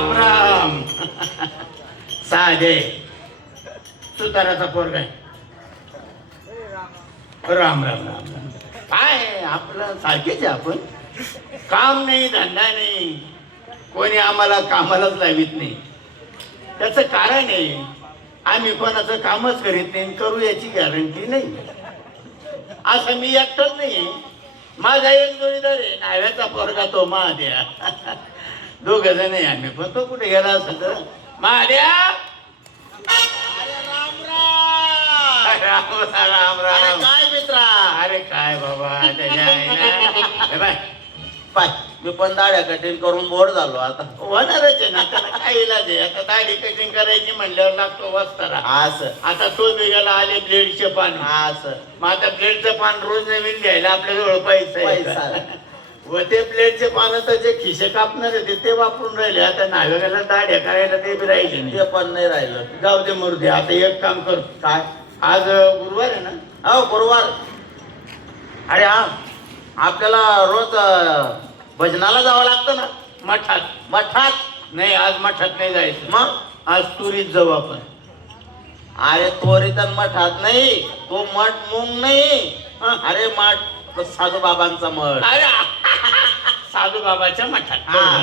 राम राम. साधे सुताराचा पोरगा आहे. राम राम राम राम. काय आपलं सारखेच आहे आपण. काम नाही, धंदा नाही, कोणी आम्हाला कामालाच लावित नाही. त्याचं कारण आहे आम्ही कोणाचं कामच करीत नाही, करू याची गॅरंटी नाही. असं मी एकटाच नाही, माझा एक जोडीदार आहे नाव्याचा पोरगा तो महाद्या. दोघ जण आहे आम्ही. पण तो कुठे गेला असं तर महाद्या. राम राम राम. काय मित्रा? अरे काय बाबा त्याच्या बाय पाय मी पण दाढ्या कटिंग करून बोर झालो आता. होणारच आहे ना, त्याला काय इलाज आहे. आता दाढी कटिंग करायची म्हणल्यावर लागतो वस्तारा. असं आता तो निघाला आले ब्लेडचे पान. असं मग आता ब्लेडचं पान रोज नवीन घ्यायला आपल्याजवळ पैसा पैसा. व ते ब्लेडचे पान तर जे खिसे कापणार होते ते वापरून राहिले. आता नावेगाला दाढ्या करायला ते बी राहिले नाही. ते पण नाही राहिलं. जाऊ दे मुर्दे. आता एक काम कर. काय? आज गुरुवार आहे ना? हो गुरुवार. अरे हा आपल्याला रोज भजनाला जावं लागतं ना. मठात. मठात नाही, आज मठात नाही जायचं. मग आज तुरीत जाऊ आपण. अरे त्वरित मठात नाही, तो मठ मुंग नाही. अरे मठ साधू बाबांचा मठ. अरे साधू बाबाच्या मठात.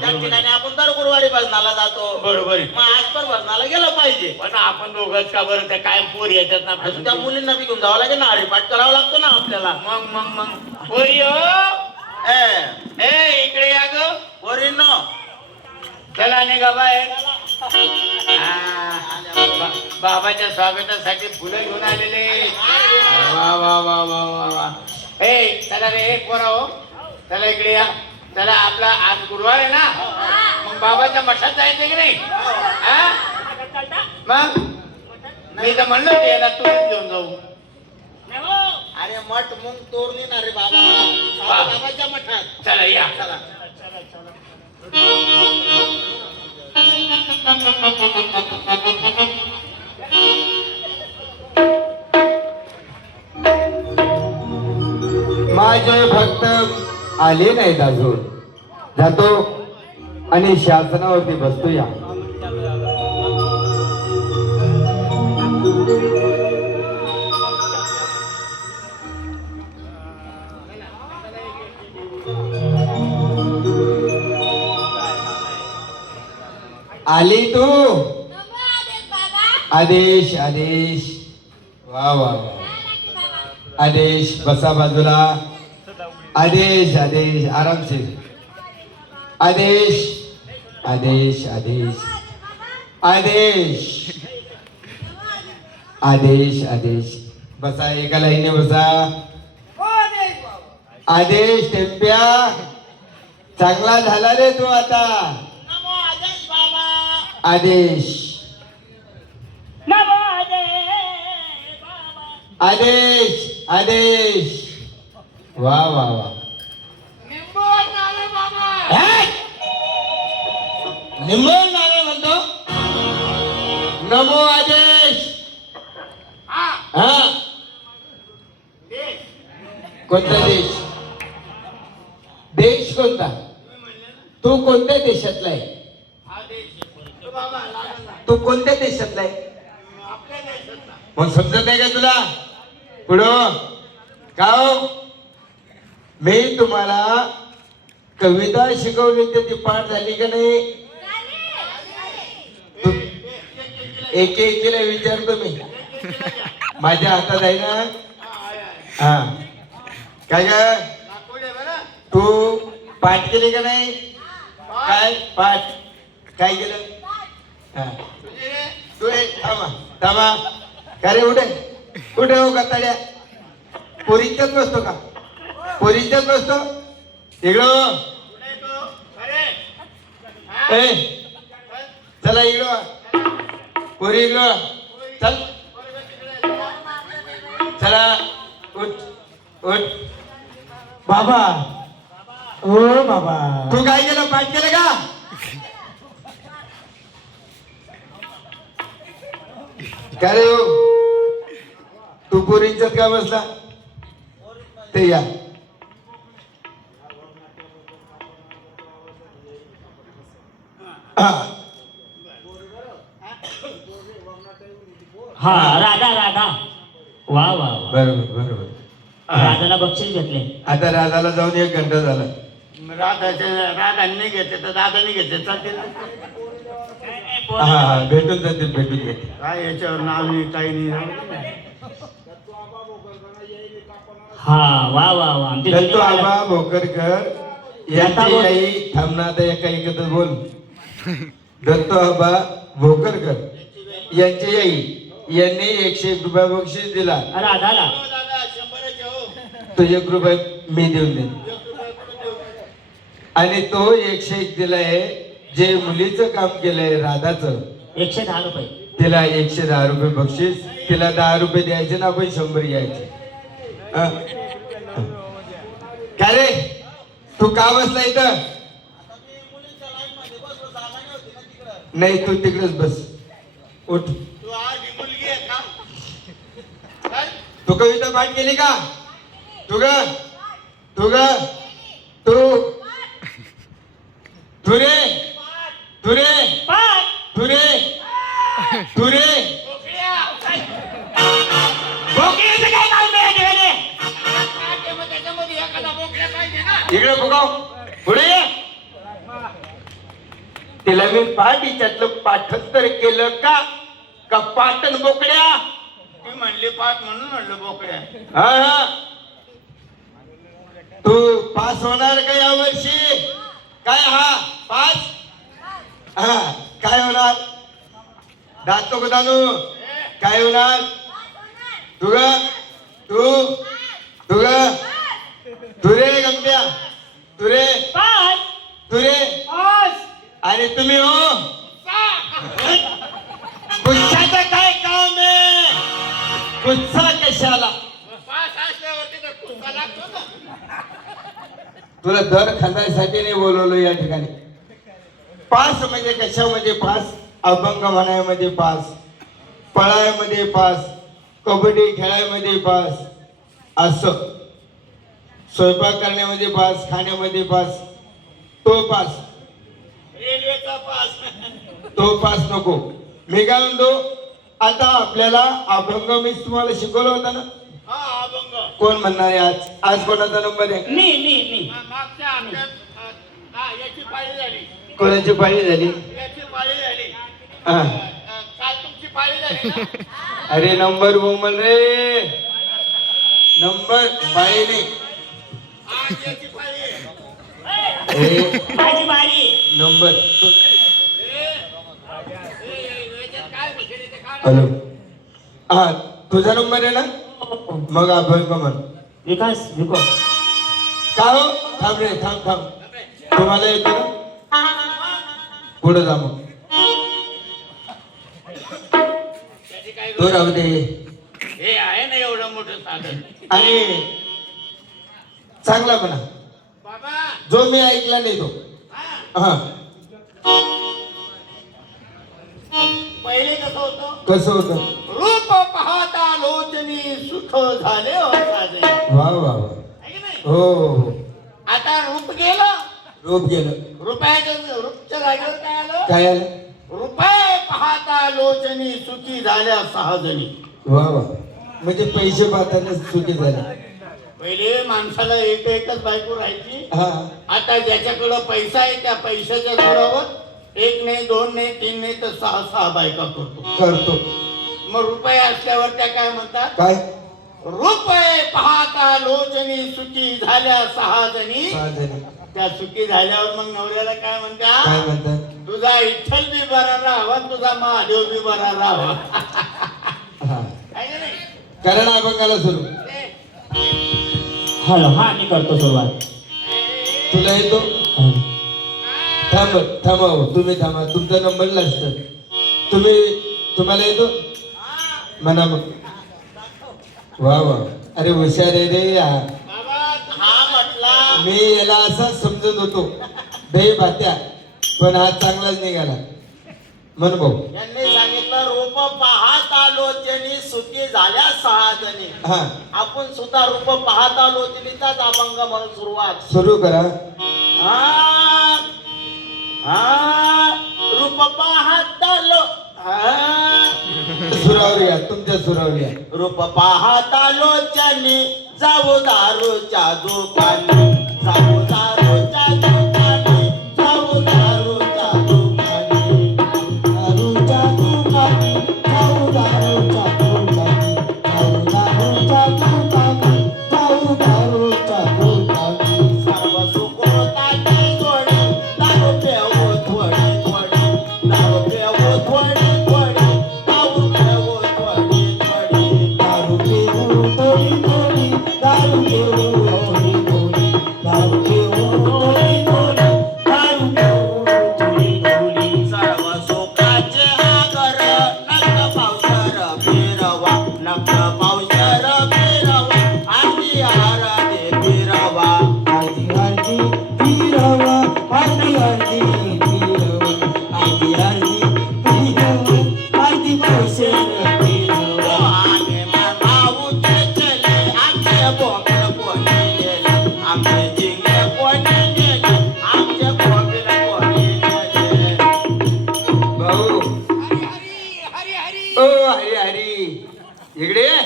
त्या ठिकाणी आपण दर गुरुवारी भजनाला जातो. बरोबर. मग आज पण भजनाला गेलं पाहिजे. पण आपण दोघंच का बरं? त्या कायम पोरी येतात ना. अजून त्या मुलींना बी घेऊन जावं लागेल ना. हरिपाठ करावा लागतो ना आपल्याला. मग पोरी हो. ए इकडे या ग पोरींनो. चला निघा बाहेर. बाबाच्या स्वागतासाठी फुलं घेऊन आलेले. वा वा वा वा वा वा. ए चला रे पोरा हो, चला इकडे या. चला आपला आज गुरुवार आहे ना, मग बाबाच्या मठात जायचं की नाही? मग मी तर म्हणलं ते याला तुरीत घेऊन जाऊ. अरे मठ मुंग तोरली ना रे बाबा. बाबाच्या मठात. चला या. चला. माझे भक्त आले नाहीत अजून. जातो आणि शासनावरती बसतो. या आली तू. आदेश आदेश. वा वा वा. आदेश बसा बाजूला. आदेश आदेश. आरामशीर. आदेश आदेश आदेश आदेश आदेश आदेश. बसा एका लाईने बसा. आदेश टेप्या चांगला झाला रे तू आता. आदेश आदेश आदेश. वा वा वा. निंबळ नारळ म्हणतो. नमो आदेश. हा कोणता देश? देश कोणता? तू कोणत्या देशातला आहे? तू कोणत्या देशातला आहे? मग समजत नाही का तुला? पुढं का हो? मी तुम्हाला कविता शिकवली तर ती पाठ झाली का नाही? एकेकीला विचारतो मी. माझ्या हातात आहे ना. हा काय ग तू पाठ केली का नाही? काय पाठ काय केलं? हा तू थांबा थांबा. का रे उठे कुठे हो कताड्या? पोरीच्याच बसतो का? पोरीच्याच बसतो इकडं. चला इकडं पोरी इकडं. चल चला उठ उठ. बाबा ओ बाबा तू काय केलं? पाठ केलं का? काय रे हो तू पोरींच्यात का बसला? ते या. हा हा राधा राधा. वा वा वा. बरोबर बरोबर. राधाला बक्षीस घेतले. आता राधाला जाऊन 1 घंटा झाला. राधांनी घेतले तर दादांनी घेतले चालते ना. हा भेटून जातील भेटून जातील. काय याच्यावर नाव नाही काही नाही. हा वा वा वा. आमचे दत्तू जुने आबा मालक. भोकरकर यांची आई थांबना आता एका एकत्र बोल. दत्तू आबा भोकरकर यांची आई यांनी 101 रुपये बक्षीस दिला. राधाला हो दादा 100च हो. तो 1 रुपये मी देऊन दे. आणि तो 101 दिलाय. जे मुलीचं काम केलंय राधाचं 110 रुपये. तिला 110 रुपये बक्षीस. तिला 10 रुपये द्यायचे ना आपण 100 घ्यायचे. काय रे तू का बसला इथं? नाही तू तिकडेच बस. उठ. तू आज ही मुलगी आहे का? काय? तू कविता पाठ केली का? तू ग तू ग तू तुरे तुरे तुरे तुरे भोकरीचं काय काम नाही ठेवले. त्याच्यामध्ये एखादा बोकड्या पाहिजे ना. इकडे बघाव पुढे ये. तिला मी पाठीच्यातलं पाठांतर केलं का का पाटण बोकड्या? ती म्हणली पाठ म्हणून म्हणलं बोकड्या. हा हा. तू पास होणार का या वर्षी? काय हा पास? हा काय होणार? दात नको दानू. काय होणार? तू ग तू तू ग तुरे गंप्या तुरे पाच तुरे पाच. आणि तुम्ही हो गुच्छाचं काय काम आहे? गुच्छा कशाला? पास असल्यावरती तर कुस्सा लागतो ना. तुला दर खांदायसाठी नाही बोलवलं या ठिकाणी. पास म्हणजे कशामध्ये पास? अभंग म्हणायमध्ये पास, पळायमध्ये पास, कबड्डी खेळायमध्ये पास, असं स्वयंपाक करण्यामध्ये पास, खाण्यामध्ये पास. तो पास रेल्वेचा पास. तो पास नको. मी काय म्हणतो आता आपल्याला अभंग मी तुम्हाला शिकवलं होता ना. हा अभंग. कोण म्हणणार आहे आज? आज कोणाचा नंबर आहे? मी मागच्या हप्त्यात याची पाळी झाली. कोणाची पाळी झाली? याची पाळी झाली. हा. काल तुमची पाळी झाली ना. अरे नंबर बोमल रे. नंबर पाळी नाही. आज याची पाळी आहे. ए, माझी बारी. नंबर याच्यात काय बसेल ते काय? हॅलो. हा तुझा नंबर आहे ना. मग अभंग म्हण. विकास विको. का हो? थांब रे थांब थांब. तुम्हाला येतो ना? पुढे जा मग. त्याची काय तो राहू दे. हे आहे ना एवढं मोठं साधन. आणि चांगला म्हणा बाबा जो मी ऐकला नाही तो. हा, हा पहिले कसं होतं? कसं होतं? रूप पाहता लोचनी सुख झाले हो साजे. वा वा वा. आहे की नाही? हो हो हो. आता रूप गेलं. रूप गेलं. रूपच्या जागेवर काय आलं? काय आलं? रुपये पाहता लोचनी सुखी झाल्या 6 जणी. वा वा. म्हणजे पैसे पाहताना चुकी झाली. पहिले माणसाला एकच बायको राहायची. हा आता ज्याच्याकडं पैसा आहे त्या पैशाच्या जोरावर 1 नाही 2 नाही 3 नाही तर 6 बायका करतो. करतो. मग रुपये असल्यावर त्या काय म्हणतात? काय? रुपये पाहता लोचनी सुखी झाल्या 6 जणी. 6 जणी. त्या सुखी झाल्यावर मग नवऱ्याला काय काय म्हणतात? म्हणतात? तुझा विठ्ठल बी बरा राहावा, तुझा महादेव बी बरा राहावा. हा आहे का नाही? कारण अभंगाला सुरू. हॅलो. हा मी करतो सुरुवात. तुला येतो? थांब थांबा हो. तुम्ही थांबा. तुमचा नंबर लागतं. तुम्हाला येतो? म्हणा मग. वा वा. अरे हुशार आहे रे या. बाबा हा म्हटला. मी याला असाच समजत होतो दही भात्या. पण हा चांगलाच निघाला. म्हण भाऊ. यांनी सांगितलं रूप पाहत आलो जनी सुखी झाल्या 6 जणी. हा आपण सुद्धा रूप पाहत आलो जनीचाच अभंग म्हणून सुरुवात. सुरू करा. हा हा रूप पाहत आलो. हा तुमच्या सुरवल्या रूप पाहता लोच्याने जाऊ दारूच्या दुकानी जाऊ दारूच्या दुकानी जाऊ दारूच्या दुकानी दारूच्या दुकानी जाऊ दारूच्या दुकानी जाऊ दारूच्या दुकानी जाऊ दारूच्या दुकानी सर्व सुखोताची जोडी दारू पेऊ थोडी थोडी दारू पेऊ थोडी थोडी दारू पेऊ थोडी थोडी दारू पिऊ थोडी थोडी दारू पिऊ थोडी थोडी दारू पिऊ थोडी थोडी दारू पिऊ थोडी थोडी सर्व सुखाचे आगर नक पावसर फिरवा नक पावसर फिरवा आधी हार दे फिरवा आरती आरती फिरवा आरती आरती फिरवा आरती आरती फिरवा आरती पैसे फिरवा आम्ही माऊचे चले आमचे बोकड कोणी नेले आमचे जिंगे कोणी नेले आमचे बोकड कोणी नेले भाऊ ओ हरी हरी इकडे ये.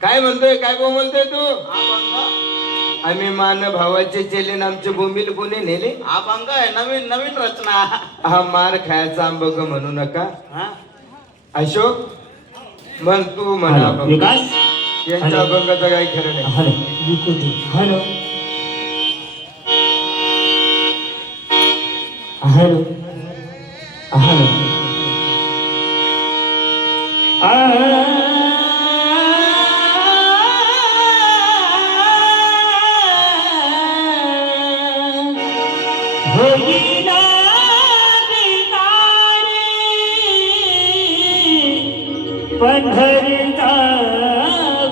काय म्हणतोय काय बोलतोय तू अभंग आम्ही मान भावाचे चेले न आमचे बोंबील कोणी नेले अभंग आहे नवीन नवीन रचना हा मार खायचा आंबग म्हणू नका हा? अशोक म्हण तू म्हणा हॅलो अभंग. विकास यांच्या अभंगाचं काही खरं नाही हॅलो विकुटी हॅलो हॅलो हॅलो होईना पंढरीचा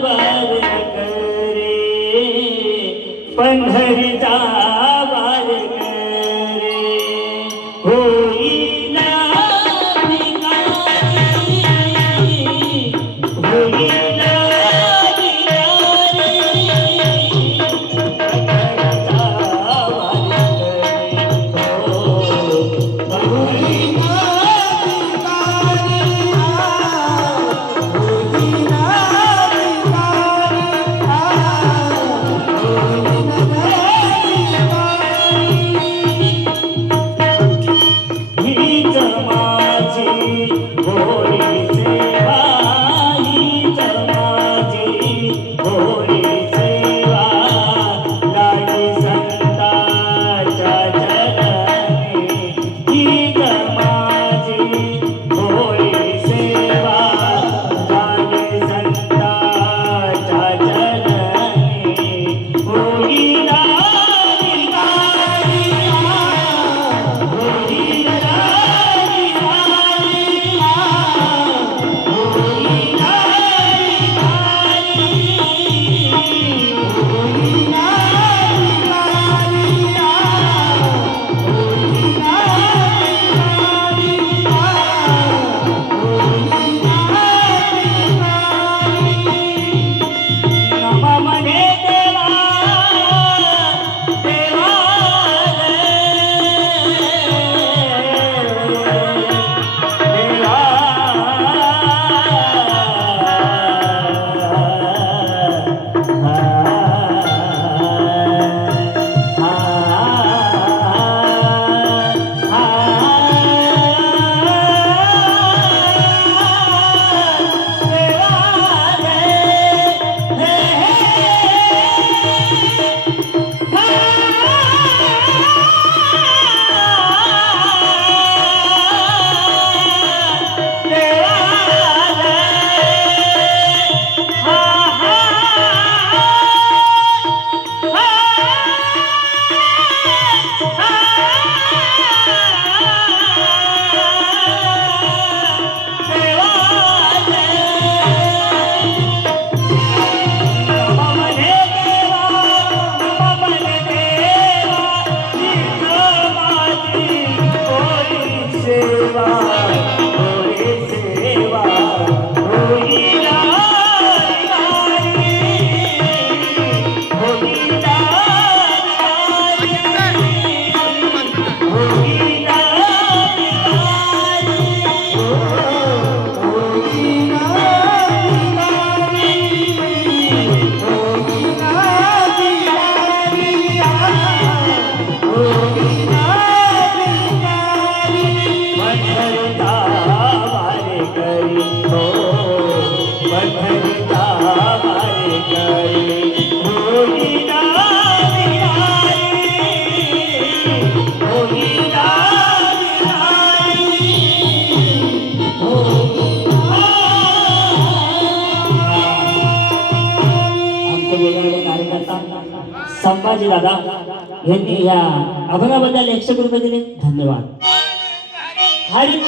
वार करे पंढरीचा वार करे होईना भिकारी होईना भिकारी पंढरीचा वार करे हो पंढरीचा वारेकरी हो पंढरीचा वारेकरी होईना विहारी होईना आमचे वेगवेगळे कार्यकर्ता संभाजी दादा यांनी या अभंगाबद्दल 100 रुपये दिले. धन्यवाद. हरी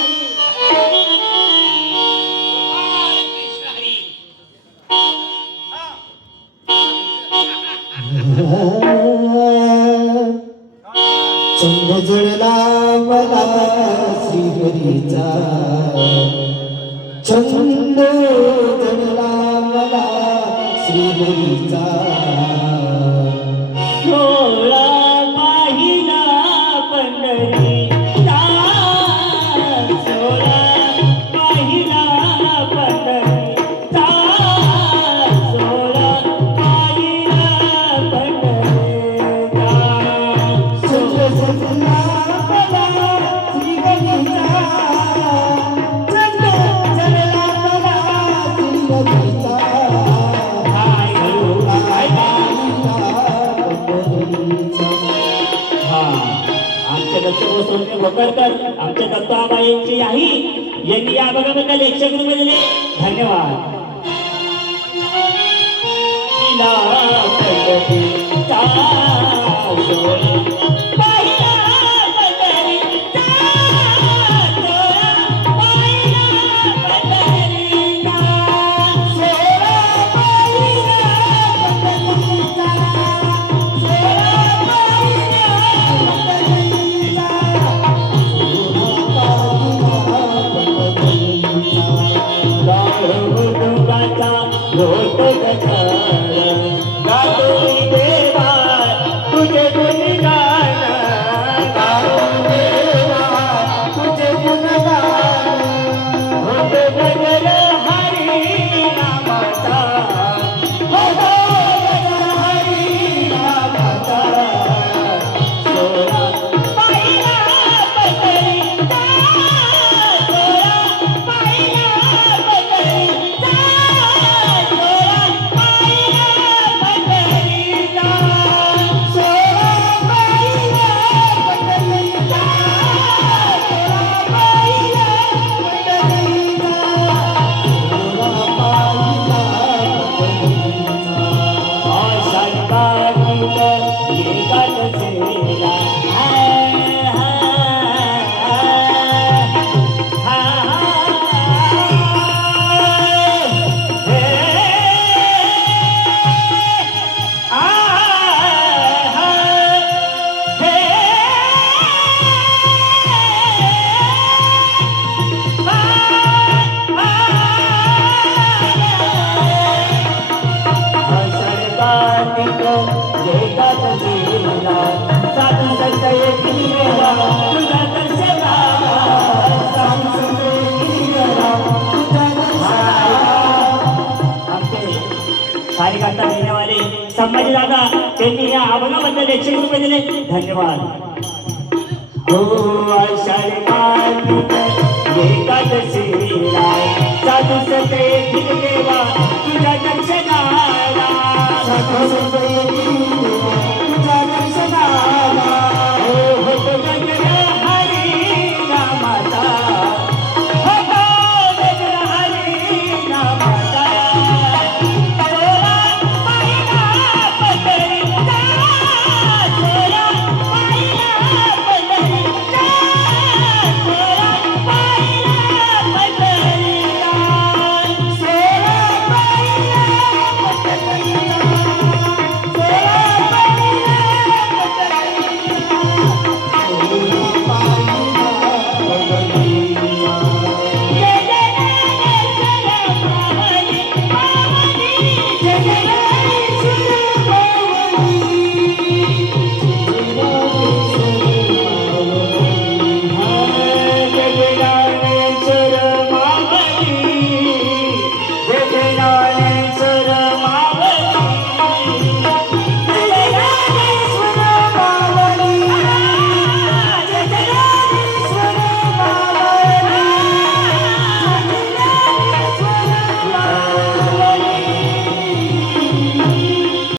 चंद्र जळला मला श्रीहरीचा चंद्र जळला मला श्रीहरीचा डोळा पाहिला पंढरीचा डोळा पाहिला पंढरीचा डोळा पाहिला पंढरीचा चंद्र जळला मला श्रीहरीचा चंद्र जळला मला श्रीहरीचा काय करू काय आमच्या दत्त गोस्वामी भोकरकर आमच्या दत्ताबाईंची आई यांनी या भागाबद्दल 100 रुपये दिले. धन्यवाद. तिला पंढरीचा डोळा पाहिला पंढरीचा डोळा पाहिला पंढरीचा डोळा पाहिला पंढरीचा तुझे गुणगान तुझे गुणगान होते गजर हरी नामाचा होतो गजर हरी नामाचा सोळा पाहिला पंढरीचा सोळा पाहिला पंढरीचा सोळा पाहिला पंढरीचा सोळा पाहिला पंढरीचा सोळा पाहिला पंढरीचा सोळा पाहिला पंढरीचा आषाढ कार्तिक एकादशीला साधू संत एकली वेळा तुझा दर्शनाला साधू संत एकली वेळा तुझा दर्शनाला. आमचे कार्यकर्ता देण्यावाले संभाजी दादा त्यांनी या अभंगाबद्दल 100 रुपये दिले. धन्यवाद. हो आषाढ कार्तिक